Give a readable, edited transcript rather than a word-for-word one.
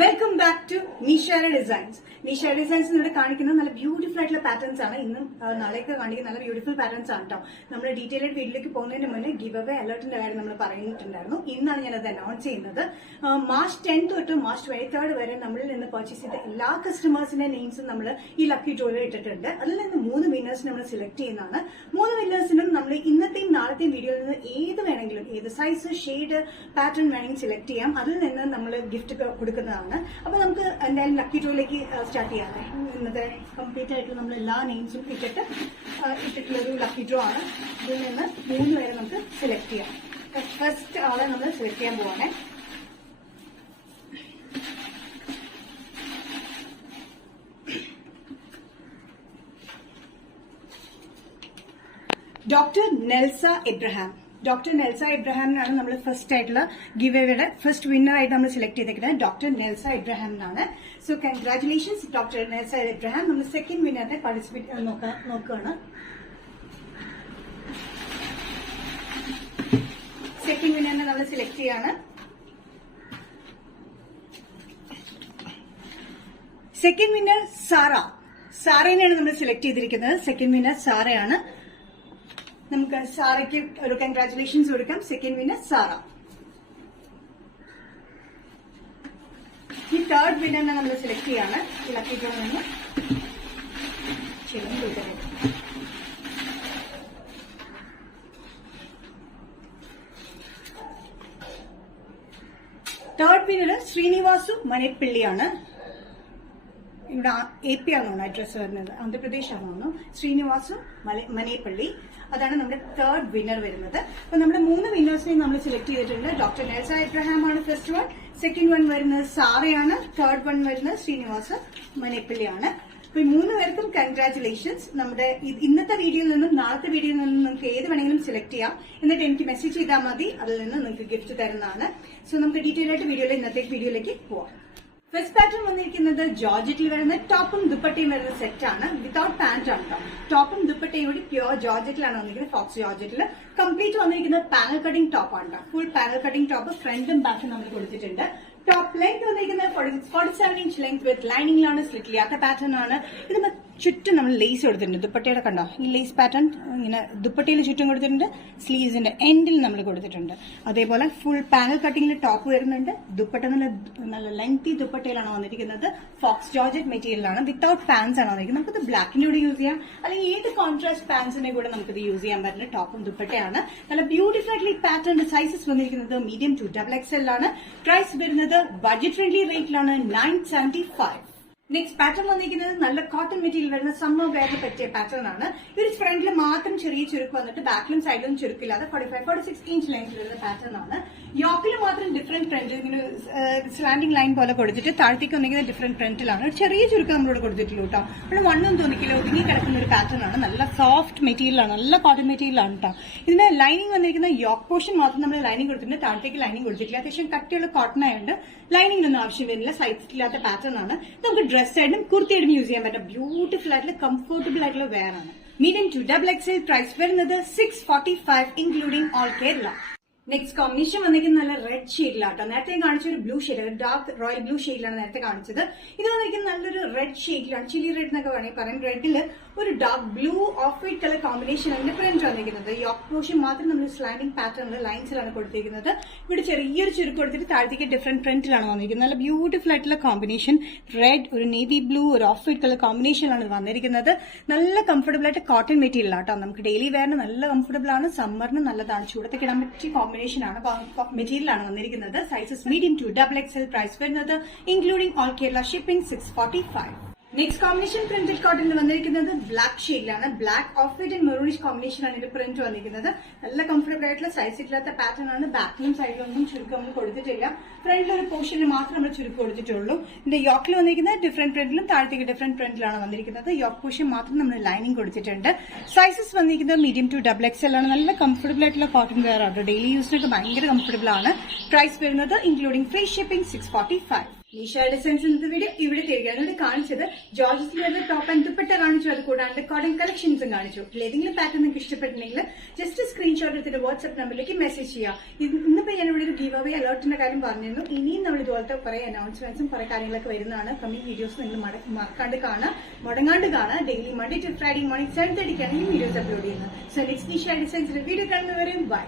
Welcome back to Nishara designs. Nishara designs ഇവിടെ കാണിക്കുന്ന നല്ല ബ്യൂട്ടിഫുൾ ആയിട്ടുള്ള പാറ്റേൺസ് ആണ്. ഇന്നും നാളെയൊക്കെ കാണിക്കുന്ന നല്ല ബ്യൂട്ടിഫുൾ പാറ്റേൺസ് ആണ് കേട്ടോ. നമ്മൾ ഡീറ്റെയിൽ ആയിട്ട് വീട്ടിലേക്ക് പോകുന്നതിന് മുന്നേ ഗിവ് അവേ അലേർട്ടിന്റെ കാര്യം നമ്മൾ പറഞ്ഞിട്ടുണ്ടായിരുന്നു. ഇന്നാണ് ഞാനത് അനൗൺസ് ചെയ്യുന്നത്. മാർച്ച് 10 തൊട്ട് മാർച്ച് 23 വരെ നമ്മളിൽ നിന്ന് പർച്ചേസ് ചെയ്ത എല്ലാ കസ്റ്റമേഴ്സിന്റെ നെയിംസും നമ്മൾ ഈ ലക്കി ഡ്രോയിൽ ഇട്ടിട്ടുണ്ട്. അതിൽ നിന്ന് 3 വിന്നേഴ്സ് നമ്മൾ സെലക്ട് ചെയ്യുന്നതാണ്. 3 വിന്നേഴ്സിനും നമ്മൾ ഇന്നത്തെയും നാളത്തെയും വീഡിയോയിൽ നിന്ന് ഏത് വേണമെങ്കിലും, ഏത് സൈസ്, ഷെയ്ഡ്, പാറ്റേൺ വേണമെങ്കിൽ സെലക്ട് ചെയ്യാം. അതിൽ നിന്ന് നമ്മൾ ഗിഫ്റ്റ് കൊടുക്കുന്നതാണ്. അപ്പൊ നമുക്ക് എന്തായാലും ലക്കി ഡ്രോയിലേക്ക് സ്റ്റാർട്ട് ചെയ്യാം. ഇന്നത്തെ കംപ്ലീറ്റ് ആയിട്ട് നമ്മൾ എല്ലാ നെയിംസും ഇട്ടിട്ടുള്ളൊരു ലക്കി ഡ്രോ ആണ്. ഇതിൽ നിന്ന് 3 പേരെ നമുക്ക് സെലക്ട് ചെയ്യാം. ഫസ്റ്റ് ആളെ നമ്മൾ സെലക്ട് ചെയ്യാൻ പോവാണേ. ഡോക്ടർ നെൽസ എബ്രഹാം. ഡോക്ടർ നെൽസ എബ്രഹാമിനാണ് നമ്മൾ ഫസ്റ്റ് ആയിട്ടുള്ള ഗിവ് എവേയുടെ ഫസ്റ്റ് വിന്നർ ആയിട്ട് നമ്മൾ സെലക്ട് ചെയ്തേക്കുന്നത്. ഡോക്ടർ നെൽസ എബ്രഹാമിനാണ്. So congratulations doctor Nelsa Abraham. നമ്മൾ സെക്കൻഡ് വിന്നറിനെ പാർട്ടിസിപ്പേറ്റ് നോക്കുകയാണ്. സെക്കൻഡ് വിന്നറിനെ നമ്മൾ സെലക്ട് ചെയ്യാണ്. Second winner Sara. സാറേനെയാണ് നമ്മൾ സെലക്ട് ചെയ്തിരിക്കുന്നത്. സെക്കൻഡ് വിന്നർ സാറയാണ്. നമുക്ക് സാറയ്ക്ക് ഒരു കൺഗ്രാറ്റുലേഷൻസ് കൊടുക്കാം. Second winner Sara. ഈ തേർഡ് വിന്നറിനെ നമ്മൾ സെലക്ട് ചെയ്യാണ്. ലക്കി ഡ്രോയിൽ നിന്ന് തേർഡ് വിന്നർ ശ്രീനിവാസു മനേപ്പള്ളിയാണ്. ഇവിടെ AP ആണെന്നോ അഡ്രസ് വരുന്നത്, ആന്ധ്രാപ്രദേശ് ആണെന്നോ. ശ്രീനിവാസു മനേപ്പള്ളി, അതാണ് നമ്മുടെ തേർഡ് വിന്നർ വരുന്നത്. അപ്പൊ നമ്മുടെ 3 വിന്നേഴ്സിനെയും നമ്മൾ സെലക്ട് ചെയ്തിട്ടുണ്ട്. ഡോക്ടർ നെൽസ എബ്രഹാം ആണ് ഫസ്റ്റ് വൺ, സെക്കൻഡ് വൺ വരുന്നത് സാറയാണ്, തേർഡ് വൺ വരുന്നത് ശ്രീനിവാസ മനേപ്പള്ളിയാണ്. അപ്പൊ ഈ 3 പേർക്കും കൺഗ്രാറ്റുലേഷൻസ്. നമ്മുടെ ഇന്നത്തെ വീഡിയോയിൽ നിന്നും നാളത്തെ വീഡിയോയിൽ നിന്നും നിങ്ങൾക്ക് ഏത് വേണമെങ്കിലും സെലക്ട് ചെയ്യാം. എന്നിട്ട് എനിക്ക് മെസ്സേജ് ചെയ്താൽ മതി. അതിൽ നിന്ന് നിങ്ങൾക്ക് ഗിഫ്റ്റ് തരുന്നതാണ്. സോ നമുക്ക് ഡീറ്റെയിൽ ആയിട്ട് ഇന്നത്തെ വീഡിയോയിലേക്ക് പോവാം. ഫസ്റ്റ് പാറ്റേൺ വന്നിരിക്കുന്നത് ജോർജറ്റിൽ വരുന്ന ടോപ്പും ദുപ്പട്ടയും വരുന്ന സെറ്റ് ആണ്. വിതൗട്ട് പാന്റ് ആണ്. ടോപ്പും ദുപ്പട്ടയും കൂടി പ്യുവർ ജോർജറ്റിലാണ് വന്നിരിക്കുന്നത്. ഫോക്സ് ജോർജറ്റിൽ കംപ്ലീറ്റ് വന്നിരിക്കുന്നത് പാനൽ കട്ടിംഗ് ടോപ്പ് ആണ്. ഫുൾ പാനൽ കട്ടിംഗ് ടോപ്പ് ഫ്രണ്ടും ബാക്കും നമ്മൾ കൊടുത്തിട്ടുണ്ട്. ടോപ്പ് ലെങ്ത് വന്നിരിക്കുന്നത് 47 ഇഞ്ച് ലെങ്ത് വിത്ത് ലൈനിങ്ങിലാണ്. സ്ലിറ്റ് ഇല്ലാത്ത പാറ്റേൺ ആണ്. ഇതിന് ചുറ്റും നമ്മൾ ലേസ് കൊടുത്തിട്ടുണ്ട്. ദുപ്പട്ടയുടെ കണ്ടോ, ഈ ലേസ് പാറ്റേൺ ഇങ്ങനെ ദുപ്പട്ടയിൽ ചുറ്റും കൊടുത്തിട്ടുണ്ട്. സ്ലീവ്സിന്റെ എൻഡിൽ നമ്മൾ കൊടുത്തിട്ടുണ്ട്. അതേപോലെ ഫുൾ പാനൽ കട്ടിംഗിൽ ടോപ്പ് വരുന്നുണ്ട്. ദുപ്പട്ട നല്ല ലെങ്തി ദുപ്പട്ടയിലാണ് വന്നിരിക്കുന്നത്. ഫോക്സ് ജോർജറ്റ് മെറ്റീരിയലാണ്. വിത്തൌട്ട് പാൻസ് ആണ് വന്നിരിക്കുന്നത്. നമുക്കിത് ബ്ലാക്കിന്റെ കൂടെ യൂസ് ചെയ്യാം, അല്ലെങ്കിൽ ഏത് കോൺട്രാസ്റ്റ് പാൻസിന്റെ കൂടെ നമുക്കിത് യൂസ് ചെയ്യാൻ പറ്റുന്ന ടോപ്പും ദുപ്പട്ടയാണ്. നല്ല ബ്യൂട്ടിഫുൾ ആയിട്ടുള്ള ഈ പാറ്റേണിന്റെ സൈസസ് വന്നിരിക്കുന്നത് മീഡിയം ടു XXL ആണ്. പ്രൈസ് വരുന്നത് ബഡ്ജറ്റ് ഫ്രണ്ട്ലി റേറ്റിലാണ് 975. നെക്സ്റ്റ് പാറ്റേൺ വന്നിരിക്കുന്നത് നല്ല കോട്ടൺ മെറ്റീരിയൽ വരുന്ന സമ്മർ വെയറിന് പറ്റിയ പാറ്റേൺ ആണ്. ഒരു ഫ്രണ്ടിൽ മാത്രം ചെറിയ ചുരുക്ക് വന്നിട്ട് ബാക്കിലും സൈഡിലും ചുരുക്കില്ലാതെ 45-46 ഇഞ്ച് ലെങ്ത് വരുന്ന പാറ്റേൺ ആണ്. യോക്കിൽ മാത്രം ഡിഫറെന്റ് പ്രിന്റ്, ഇങ്ങനെ സ്ലാൻഡിംഗ് ലൈൻ പോലെ കൊടുത്തിട്ട് താഴത്തേക്ക് വന്നിരിക്കുന്ന ഡിഫറെന്റ് പ്രിന്റിലാണ്. ചെറിയ ചുരുക്ക് നമ്മളോട് കൊടുത്തിട്ടുള്ളൂ കേട്ടോ. അവിടെ വണ്ണം തോന്നിക്കില്ല, ഒതുങ്ങി കിടക്കുന്ന ഒരു പാറ്റേൺ ആണ്. നല്ല സോഫ്റ്റ് മെറ്റീരിയലാണ്, നല്ല കോട്ടൺ മെറ്റീരിയലാണ് കേട്ടോ. ഇതിന് ലൈനിങ് വന്നിരിക്കുന്ന യോക്ക് പോർഷൻ മാത്രം നമ്മൾ ലൈനിങ് കൊടുത്തിട്ടുണ്ട്. താഴത്തേക്ക് ലൈനിങ് കൊടുത്തിട്ടില്ല. അത്യാവശ്യം കട്ടിയുള്ള കോട്ടൺ ആയതുകൊണ്ട് ലൈനിങ്ങിനൊന്നും ആവശ്യം വരുന്നില്ല. സൈസ് ഇല്ലാത്ത പാറ്റേൺ ആണ്. നമുക്ക് ഡ്രസ് ആയിട്ടും കുർത്തിയായിട്ടും യൂസ് ചെയ്യാൻ പറ്റും. ബ്യൂട്ടിഫുൾ ആയിട്ടുള്ള കംഫർട്ടബിൾ ആയിട്ടുള്ള വെയർ ആണ്. Medium to XXL. പ്രൈസ് വരുന്നത് 645 including all Kerala. Next combination വന്നിരിക്കുന്നത് നല്ല റെഡ് ഷെയ്ഡിലാട്ടോ. നേരത്തെ കാണിച്ച ഒരു blue shade, dark royal blue ഷെയ്ഡിലാണ് നേരത്തെ കാണിച്ചത്. ഇത് വന്നിരിക്കുന്നത് നല്ലൊരു റെഡ് ഷെയ്ഡിലാണ്. ചില്ലി റെഡ് എന്നൊക്കെ വേണമെങ്കിൽ പറയും. റെഡില് ഒരു dark blue of white colour combination അതിന്റെ പ്രിന്റ് വന്നിരിക്കുന്നത്. യോക്ക് പോർഷൻ മാത്രം നമ്മൾ സ്ലാൻഡിംഗ് പാറ്റേണിൽ ലൈൻസിലാണ് കൊടുത്തിരിക്കുന്നത്. ഇവിടെ ചെറിയൊരു ചുരുക്ക് കൊടുത്തിട്ട് താഴത്തേക്ക് ഡിഫറെന്റ് പ്രിന്റിലാണ് വന്നിരിക്കുന്നത്. നല്ല ബ്യൂട്ടിഫുൾ ആയിട്ടുള്ള കോമ്പിനേഷൻ. റെഡ്, ഒരു നേവി ബ്ലൂ, ഒരു ഓഫ് വൈറ്റ് കളർ കോമ്പിനേഷനാണ് വന്നിരിക്കുന്നത്. നല്ല കംഫർട്ടബിൾ ആയിട്ട് കോട്ടൺ മെറ്റീരിയൽ ആട്ടോ. നമുക്ക് ഡെയിലി വെയറിന് നല്ല കംഫർട്ടബിൾ ആണ്. സമ്മറിന് നല്ലതാണ്. ചൂടത്തേക്ക് ഇടാൻ പറ്റിയ കോമ്പിനേഷൻ ആണ്. മെറ്റീരിയലാണ് വന്നിരിക്കുന്നത്. Sizes medium to XXL. Price വരുന്നത് including all Kerala shipping 645. Next combination printed കോട്ടണിൽ വന്നിരിക്കുന്നത് ബ്ലാക്ക് ഷെയ്ഡിലാണ്. Black off white and maroonish combination ആണ് ഇതിന്റെ പ്രിന്റ് വന്നിരിക്കുന്നത്. നല്ല കംഫർട്ടബിൾ ആയിട്ടുള്ള സൈസ് ഇല്ലാത്ത പാറ്റേൺ ആണ്. ബാക്കിലും സൈഡിലൊന്നും ചുരുക്കം നമ്മൾ കൊടുത്തിട്ടില്ല. ഫ്രണ്ടിൽ ഒരു പോർഷനിൽ മാത്രം നമ്മൾ ചുരുക്കം കൊടുത്തിട്ടുള്ളൂ. ഇതിന്റെ യോക്കിൽ വന്നിരിക്കുന്നത് ഡിഫറെന്റ് പ്രിന്റിലും താഴത്തേക്ക് ഡിഫറെന്റ് പ്രിന്റിലാണ് വന്നിരിക്കുന്നത്. യോക്ക് പോർഷൻ മാത്രം നമ്മൾ ലൈനിങ് കൊടുത്തിട്ടുണ്ട്. സൈസസ് വന്നിരിക്കുന്നത് മീഡിയം ടു XXL ആണ്. നല്ല കംഫർട്ടബിൾ ആയിട്ടുള്ള കോട്ടൺ വെയർ ആണ്. ഡെയിലി യൂസിനൊക്കെ ഭയങ്കര കംഫർട്ടബിൾ ആണ്. പ്രൈസ് വരുന്നത് including free shipping 645. Nisha designs ഇന്നത്തെ വീഡിയോ ഇവിടെ തിരികെ കാണിച്ചത് ജോർജസിൽ വരുന്ന ടോപ്പ് ആൻഡ് ദുപ്പട്ട കാണിച്ചു, അത് കൂടാണ്ട് കോട്ടൺ കളക്ഷൻസും കാണിച്ചു. ഏതെങ്കിലും പാറ്റേൺ നിങ്ങൾക്ക് ഇഷ്ടപ്പെട്ടിട്ടുണ്ടെങ്കിൽ ജസ്റ്റ് സ്ക്രീൻഷോട്ട് എടുത്തിട്ട് വാട്സ്ആപ്പ് നമ്പറിലേക്ക് മെസ്സേജ് ചെയ്യാം. ഇന്നിപ്പോ ഞാൻ ഇവിടെ ഒരു ഗീവ് അവേ അലേർട്ടിന്റെ കാര്യം പറഞ്ഞിരുന്നു. ഇനിയും നമ്മൾ ഇതുപോലത്തെ കുറെ അനൗൺസ്മെന്റ്സും കുറെ കാര്യങ്ങളൊക്കെ വരുന്നതാണ്. കമ്മിങ് വീഡിയോസ് നിങ്ങൾ മറക്കാണ്ട് കാണാം, മുടങ്ങാണ്ട് കാണാം. Daily Monday to Friday morning 7:30 ഈ വീഡിയോസ് അപ്ലോഡ് ചെയ്യുന്നത്. സോ നെക്സ്റ്റ് നിഷ ഡിസൈൻസിന്റെ വീഡിയോ കാണുന്നവരെയും ബൈ.